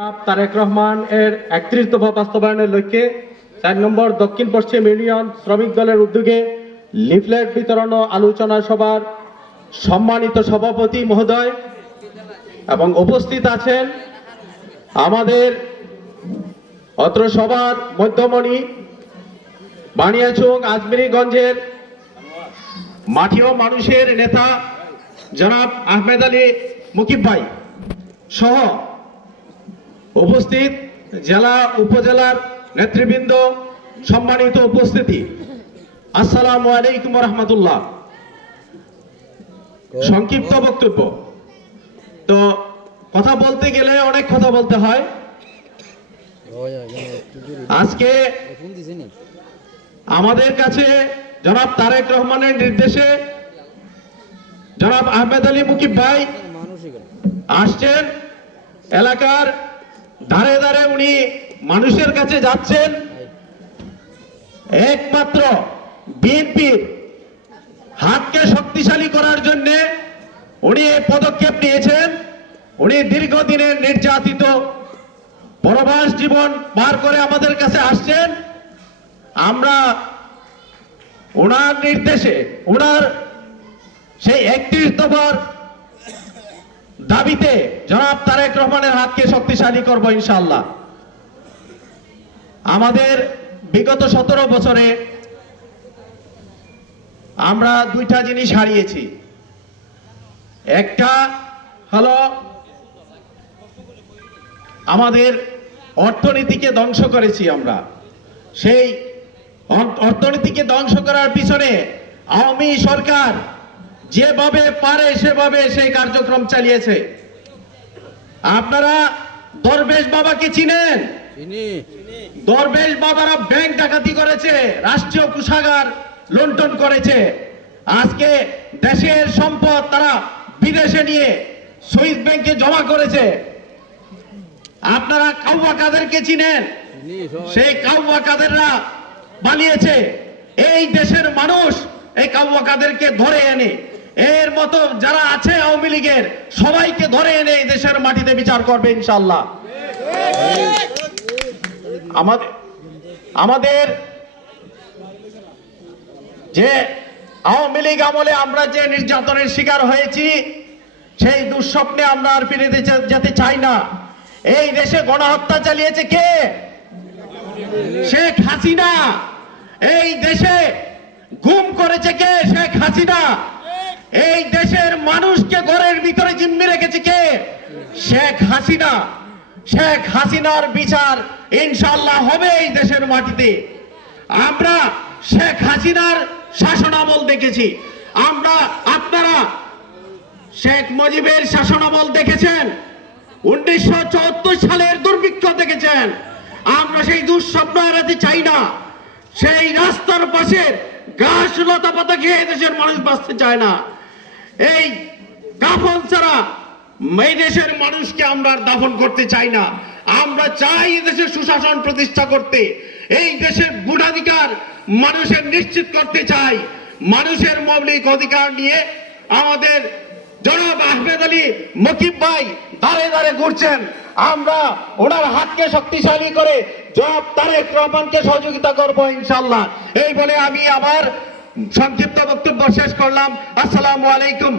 তারেক রহমান এর একত্রিশ দফা বাস্তবায়নের লক্ষ্যে চার নম্বর দক্ষিণ পশ্চিম ইউনিয়ন শ্রমিক দলের উদ্যোগে লিফলেট বিতরণ ও আলোচনা সভার সম্মানিত সভাপতি মহোদয় এবং উপস্থিত আছেন আমাদের অত্র সভার মধ্যমণি বানিয়াচুং আজমিরিগঞ্জের মাটিও মানুষের নেতা জনাব আহমেদ আলী মুকিব ভাই সহ উপস্থিত জেলা উপজেলার নেতৃবৃন্দ, সম্মানিত উপস্থিতি। আসসালামু আলাইকুম রহমতুল্লাহ। সংক্ষিপ্ত বক্তব্য। তো কথা বলতে গেলে অনেক কথা বলতে হয়। আজকে আমাদের কাছে জনাব তারেক রহমানের নির্দেশে জনাব আহমেদ আলী মুকিব ভাই আসছেন এলাকার ধারে ধারে উনি মানুষের কাছে যাচ্ছেন। একমাত্র বিএনপির হাতকে শক্তিশালী করার জন্য উনি এই পদক্ষেপ নিয়েছেন। উনি দীর্ঘদিনের নির্যাতিত পরবাস জীবন পার করে আমাদের কাছে আসছেন। আমরা ওনার নির্দেশে, ওনার সেই একত্রিশ দফার দাবিতে জনাব তারেক রহমানের হাতকে শক্তিশালী করব ইনশাল্লাহ আমাদের বিগত সতেরো বছরে আমরা দুইটা জিনিস হারিয়েছি। একটা হলো আমাদের অর্থনীতিকে ধ্বংস করেছি আমরা। সেই অর্থনীতিকে ধ্বংস করার পিছনে আওয়ামী সরকার যেভাবে পারে সেভাবে সেই কার্যক্রম চালিয়েছে। আপনারা দরবেশ বাবাকে চিনেন? দরবেশ বাবারা ব্যাংক ডাকাতি করেছে রাষ্ট্রীয় কোষাগার লুণ্ঠন করেছে। আজকে দেশের সম্পদ তারা বিদেশে নিয়ে সুইস ব্যাংকে জমা করেছে। আপনারা কাউয়া কাদেরকে চিনেন? সেই কাউয়া কাদেররা বানিয়েছে। এই দেশের মানুষ এই কাউয়া কাদেরকে ধরে এনে এর মতো যারা আছে আওয়ামী লীগের, সবাইকে ধরে এনে এই দেশের মাটিতে বিচার করবে ইনশাল্লাহ আমাদের আমাদের যে আওয়ামী লীগ আমলে আমরা যে নির্যাতনের শিকার হয়েছি, সেই দুঃস্বপ্নে আমরা আর ফিরে যেতে- চাই না। এই দেশে গণহত্যা চালিয়েছে কে? শেখ হাসিনা। এই দেশে গুম করেছে কে? শেখ হাসিনা। এই দেশের মানুষকে ঘরের ভিতরে জিম্মি রেখেছে কে? শেখ হাসিনা। শেখ হাসিনার বিচার ইনশাল্লাহ হবে এই দেশের মাটিতে। আমরা শেখ হাসিনার শাসনামল দেখেছি। আমরা, আপনারা শেখ মুজিবের শাসনামল দেখেছেন? উনিশশো চুয়াত্তর সালের দুর্ভিক্ষ দেখেছেন? আমরা সেই দুঃস্বপ্ন এড়াতে চাই না। সেই রাস্তার পাশে গাছ লতা পাতা খেয়ে দেশের মানুষ বাঁচতে চায় না। এই কাফন ছাড়া এই দেশের মানুষকে আমরা দাফন করতে চাই না। আমরা চাই দেশের সুশাসন প্রতিষ্ঠা করতে। এই দেশের গুণাধিকার মানুষের নিশ্চিত করতে চাই। মানুষের মৌলিক অধিকার নিয়ে আমাদের জনাব আহমেদ আলী মকিব ভাই দাঁড়ে দাঁড়ে ঘুরছেন। আমরা ওনার হাতকে শক্তিশালী করে জনাব তারেক রহমানকে সহযোগিতা করব ইনশাল্লাহ এই বলে আমি আমার সংক্ষিপ্ত বক্তব্য শেষ করলাম। আসসালামু আলাইকুম।